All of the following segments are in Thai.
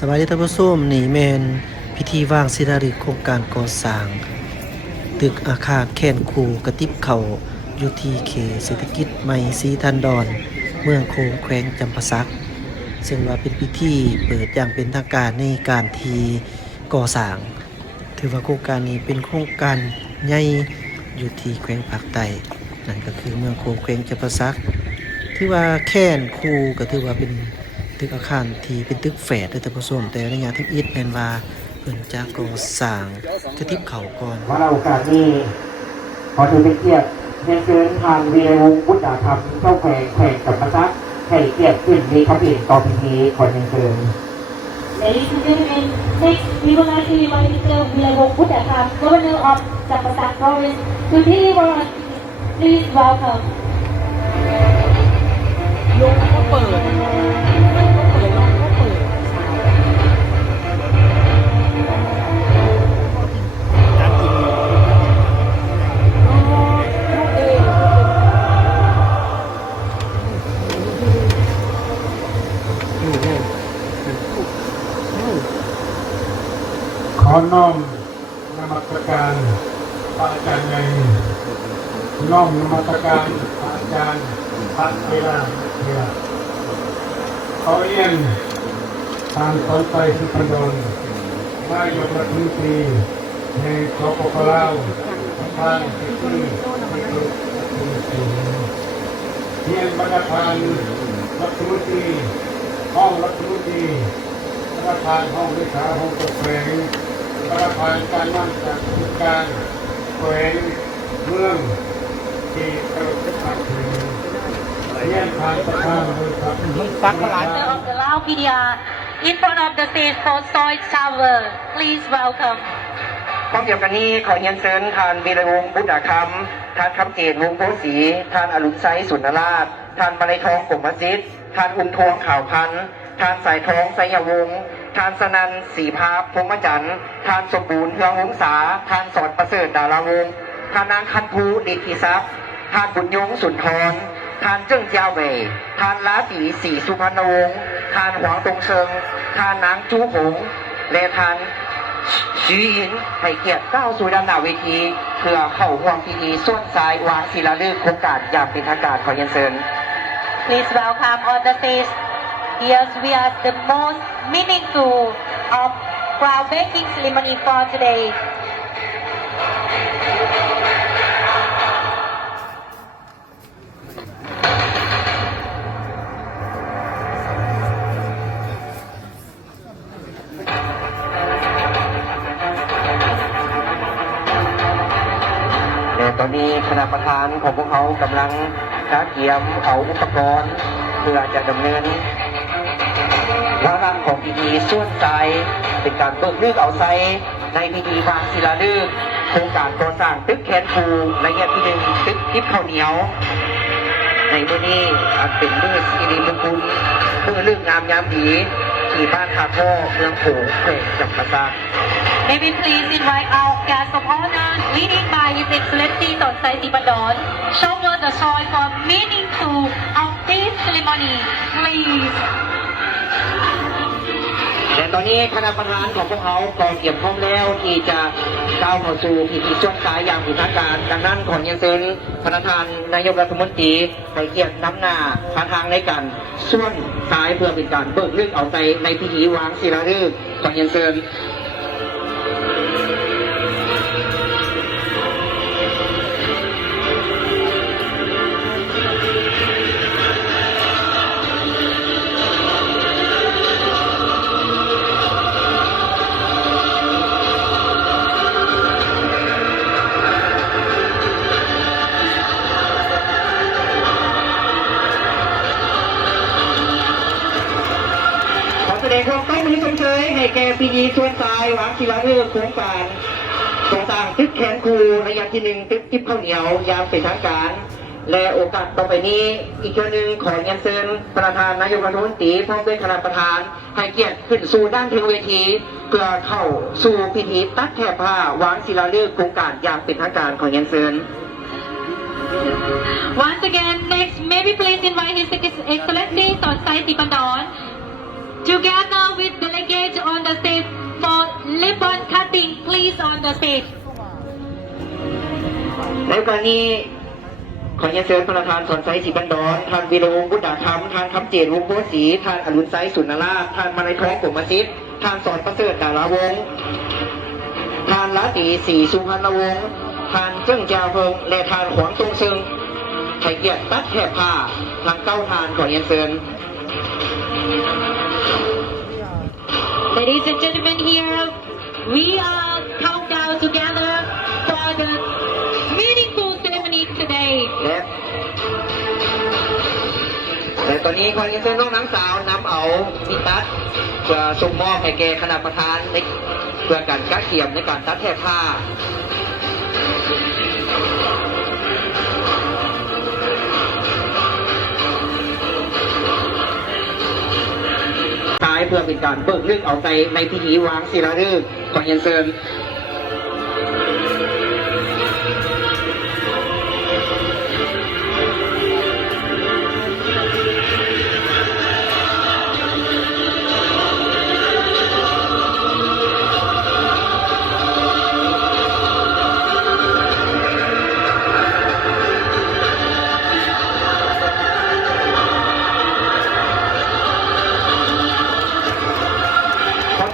สวัสดีท่านผู้ชมนี่แม่นพิธีวางศิลาฤกษ์โครงการก่อสร้างตึกอาคารแคนคูกระติบเขาอยู่ที่เขตเศรษฐกิจใหม่ศรีทันดอนเมืองโคงแขวงจำปาสักซึ่งว่าเป็นพิธีเปิดอย่างเป็นทางการในการที่ก่อสร้างถือว่าโครงการนี้เป็นโครงการใหญ่อยู่ที่แขวงภาคใต้นั่นก็คือเมืองโคงแขวงจำปาสักถือว่าแคนคูก็ถือว่าเป็นตึกอาคารที่เป็นตึกแฝดเด้อท่านผู้ชมแต่ระยะที่อิฐแม่นว่าเพิ่นจะก่อสร้างกระติบเขาก่อน ว่าโอกาสนี้ขอถือเป็นเกียรติเรียนเชิญทางวีรวงศ์พุทธธรรมเจ้าแขวงกับพระซักให้เกียรติขึ้นมีพระเพียรต่อพิธีขอเรียนเชิญ Ladies and gentlemen, next we would like to invite Mr. Vilawong Buddhatham, Governor of Champasak Province, to deliver. Please welcome. ลงก็เปิดลงก็เปิดน้ำกินอ๋อลูกเองขอน้อมนมัสการพระอาจารย์ใหญ่น้อมนมัสการพระอาจารย์พระเทระขอเรียนทางตอนไปสุพรรณบุรีนายกรัฐมนตรีในสปปลาวทางที่ขึ้นเรียนบรรดาทานรัฐมนตรีห้องรัฐมนตรีประธานห้องเลขาห้องตกแขวงประธานการนั่งจากการแขวงเมืองที่เราจะทำถึงเรียนทางประธานบริษัท Governor of the Lao PDR, in front of the stage for Soy Tower. Please welcome. พร้อมเดียวกันนี้ขอเรียนเชิญท่านวีรวงศ์บุญอาคำท่านคำเจตวงศ์โพสีท่านอรุณไซสุนทราชท่านมาลัยทองกรมมัสยิดท่านอุ้มทวงข่าวพันธ์ท่านสายทองไสยวงศ์ท่านสนันศรีภาพพงษ์จันทร์ท่านสมบูรณ์เฮืองหงษาท่านสอนประเสริฐดาราวงศ์ท่านนางคันภูดิษฐิทรัพย์ท่านบุญยงสุนทรท่านเจิ้งเจ้าเว่ยท่านล้าตีศรีสุพรรณวงศ์ท่านหวังตงเชิงท่านนางจูหงและท่านชีอินให้เกียรติก้าวสู่ด้านหน้าเวทีเพื่อเข้าร่วมพิธีส่วนสายวางศิลาฤกษ์โครงการอย่างเป็นทางการขอเรียนเชิญ Please welcome on the stage. Yes, we are the most meaningful of groundbreaking ceremony for today. และตอนนี้คณะประธานของพวกเขากำลังเตรียมเอาอุปกรณ์เพื่อจะดำเนินวาระของพิธีส่วนใจเป็นการเบิกเลือกเอาไซในพิธีวางศิลาฤกษ์โครงการก่อสร้างตึกแคนคูระยะที่1ตึกทิพย์ข้าวเหนียวในมื้อนี้อาจเป็นมื้อสิริมงคลมื้อฤกษ์งามยามดีที่บ้านท่าพ่อเมืองโขงแขวงจำปาสัก May we please invite our guest of honor, leading by His Excellency Sonsai Sipadon, show the joy for meaningful of this ceremony, please. และตอนนี้คณะประธานของพวกเขาก็เตรียมพร้อมแล้วที่จะก้าวเข้าสู่พิธีช่วงสายอย่างเป็นทางการดังนั้นขอเรียนเชิญประธานนายกรัฐมนตรีให้เกียรตินำหน้าพาทางในการส่วนสายเพื่อเป็นการเบิกเลือกเอาใจในพิธีวางศิลาฤกษ์ขอเรียนเชิญ ขอแสดงความต้องมือชมเชยให้แก่พิธีส่วนสายวางศิลาฤกษ์โครงการก่อสร้างตึกแคนคูระยะที่1ตึกทิพย์ข้าวเหนียวอย่างเป็นทางการ และโอกาสต่อไปนี้อีกเรื่องหนึ่งขอเรียนเชิญประธานนายกรัฐมนตรีพร้อมด้วยคณะประธานให้เกียรติขึ้นสู่ด้านเทวเวทีเพื่อเข้าสู่พิธีตัดแถบผ้าวางศิลาฤกษ์โครงการอย่างเป็นทางการขอเรียนเชิญ Once again, next, may we please invite His Excellency Sonsai Sipadon, together with delegates stage for ribbon cutting. Please on the stage. ในกรณีขอเรียนเชิญประธานสอนไซศรีบันดรท่านวีรวงศ์บุตรคำท่านคำเจนวงศ์โพธิ์ศรีท่านอรุณไซสุนทราชท่านมาลัยทองกรมศิษย์ท่านสอนประเสริฐดาราวงศ์ท่านละตีศรีสุพรรณวงศ์ท่านเจิ้งจาเพิงและท่านขวางตรงซึงไข่เกียรติตัดแถบผ้าทางเก้าทานขอเรียนเชิญ Ladies and gentlemen, here we are countdown together for the meaningful ceremony today. และตอนนี้ขอเรียนเชิญน้องน้ำสาวนำเอามิตัสเพื่อส่งมอบให้แก่คณะประธานในเพื่อการกักเกี่ยมในการตัดแถบผ้าท้ายเพื่อเป็นการเบิกเรื่องเอาใจในพิธีวางศิลาฤกษ์ขอเรียนเชิญ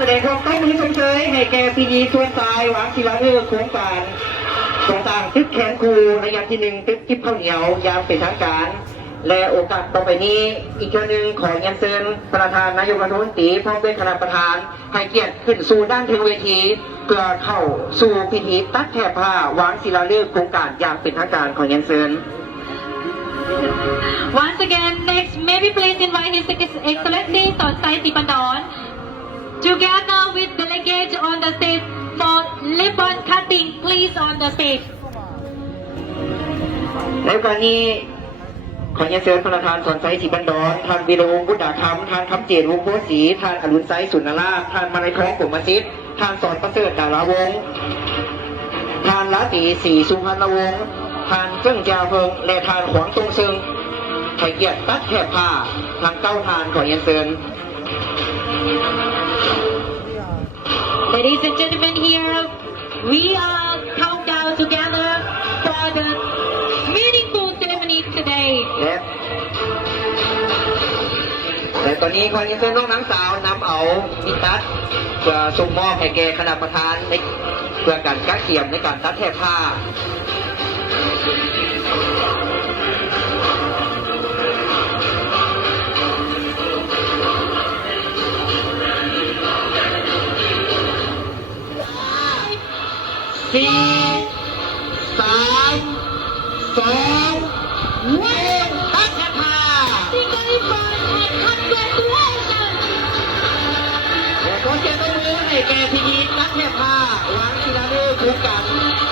แสดงความต้องมือชมเชยให้แก่ปีดีส่วนทรายวางศิลาฤกษ์โครงการก่อสร้างตึกแขนคูระยะที่1ตึกจิ๊บข้าวเหนียวยามเป็นทางการและโอกาสต่อไปนี้อีกเรื่องหนึ่งขอเรียนเชิญประธานนายกรัฐมนตรีพร้อมด้วยคณะประธานให้เกียรติขึ้นสู่ด้านเทเวทีเพื่อเข้าสู่พิธีตัดแถบผ้าวางศิลาฤกษ์โครงการอย่างเป็นทางการขอเรียนเชิญ Once again, next, may we please invite His Excellency Sonsai Sipandon together with delegates on the stage for ribbon cutting. Please on the stage. ในกรณีขอเรียนเชิญประธานสอนไซศรีบันดรท่านวีรวงศ์บุตรคำท่านคำเจนวงศ์โพธิ์ศรีท่านอรุณไซสุนทราชท่านมาลัยทองกรมศิษย์ท่านสอนประเสริฐดาราวงศ์ท่านละตีศรีสุพรรณวงศ์ท่านเจิ้งจาเพิงและท่านขวางตรงซึงไข่เกียรติตัดแถบผ้าทางเก้าทานขอเรียนเชิญ Ladies and gentlemen, here we are countdown together for the meaningful ceremony today. และตอนนี้ขอเรียนเชิญน้องน้ำสาวนำเอามิตัสเพื่อส่งมอบให้แก่คณะประธานในเพื่อการกักเกี่ยมในการตัดแถบผ้า4 3 2 1ตัดแถบผ้า และขอเสียงปรบมือให้แก่พิธีตัดแถบผ้าวางศิลาฤกษ์โครงการ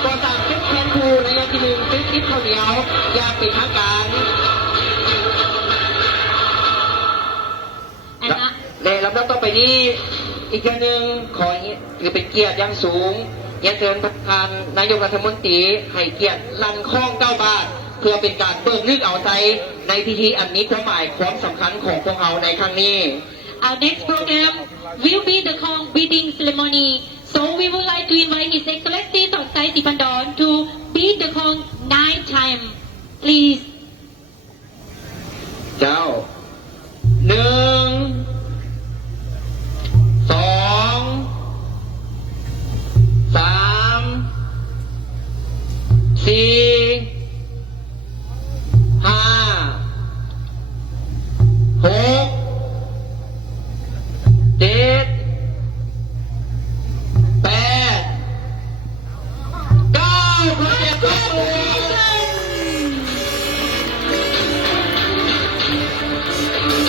ก่อสร้างตึกแขนคูระยะที่1ตึกจิ๊บข้าวเหนียวอย่างเป็นทางการและลำดับต่อไปนี้อีกอย่างหนึ่งขอถือเป็นเกียรติอย่างสูงเรียนเชิญประธานนายกรัฐมนตรีให้เกียรติลันคล้อง9 บาทเพื่อเป็นการเบิกนึกเอาใจในพิธีอันนี้ความหมายความสำคัญของพวกเราในครั้งนี้ Our next program will be the Kong beating ceremony. So we would like to invite His Excellency Sonsai Sipandon to beat the Kong 9 times. Please. เจ้า 1 2 3 4 5 6 7 8 9 ขอเสียงปรบมือ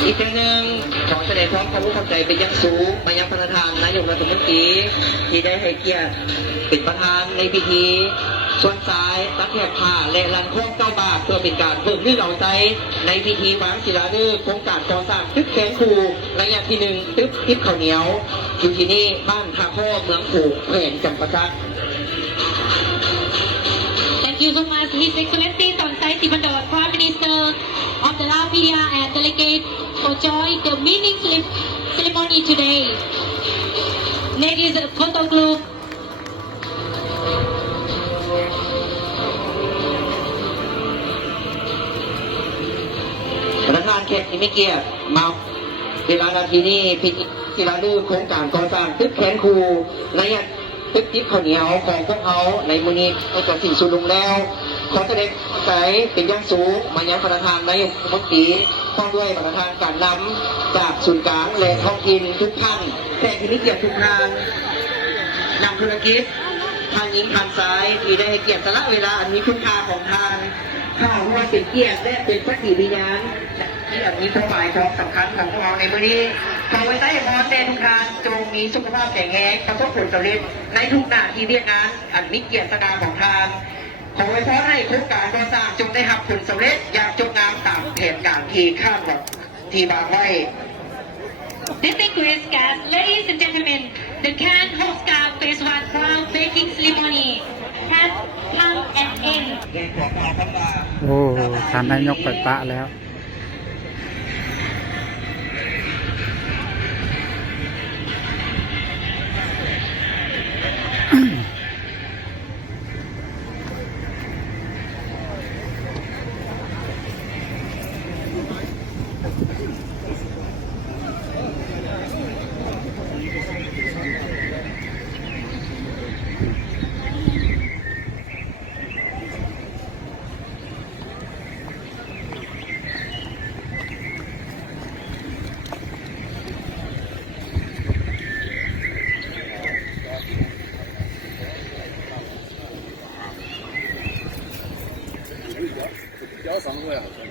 อีกครั้งหนึ่งขอแสดงความเคารพความใจเป็นอย่างสูงมายังประธานนายกรัฐมนตรีที่ได้ให้เกียรติเป็นประธานในพิธีส่วนซ้ายตัดแถบผ้าและลันโค้ง9 บาทเพื่อเป็นการเพิ่มนึกเอาใจในพิธีวางศิลาฤกษ์โครงการก่อสร้างตึกแขนคูระยะที่1ตึกจิ๊บข้าวเหนียวอยู่ที่นี่บ้านท่าข้อเมืองผูกแขวงจำปาสัก Thank you so much, His Excellency Sonsai Sipandon, Prime Minister of the Lao PDR and delegate for join the meaning ceremony today. Ladies photo group. ประธานเขตที่ไม่เกียรติมาเวลานาทีนี้พิธีกีฬาลื่นโครงการก่อสร้างตึกแขนคูและตึกทิพย์ข้าวเหนียวของพวกเขาในมือนี้ก็จะสิ้นสุดลงแล้วขอแสดงใจเป็นอย่างสูงมายังประธานนายกรัฐมนตรีพร้อมด้วยประธานการนำจากศูนย์กลางและท้องถิ่นทุกท่านแต่ที่ไม่เกียรติทุกท่านนำธุรกิจทางหญิงทางซ้ายที่ได้ให้เกียรติสละเวลาอันมีคุณค่าของทานข้าวว่าเป็นเกียรติและเป็นสักขีพยานที่อันนี้ความหมายของสำคัญของพวกเราในมือนี้ขอไว้ใต้พรแดนทุกท่านจงมีสุขภาพแข็งแรงประสบผลสำเร็จในทุกหน้าที่เรียกงานอันมีเกียรติสง่าของทานขอไว้พรให้โครงการก่อสร้างจงได้รับผลสำเร็จอย่างจงงามตามแผนการที่คาดหวังที่บางไว้ Distinguished guests, ladies and gentlemen, the Can Hoska Phase 1 groundbreaking ceremony has come an end. โอ้ท่านนายกไปปะแล้ว交2个呀。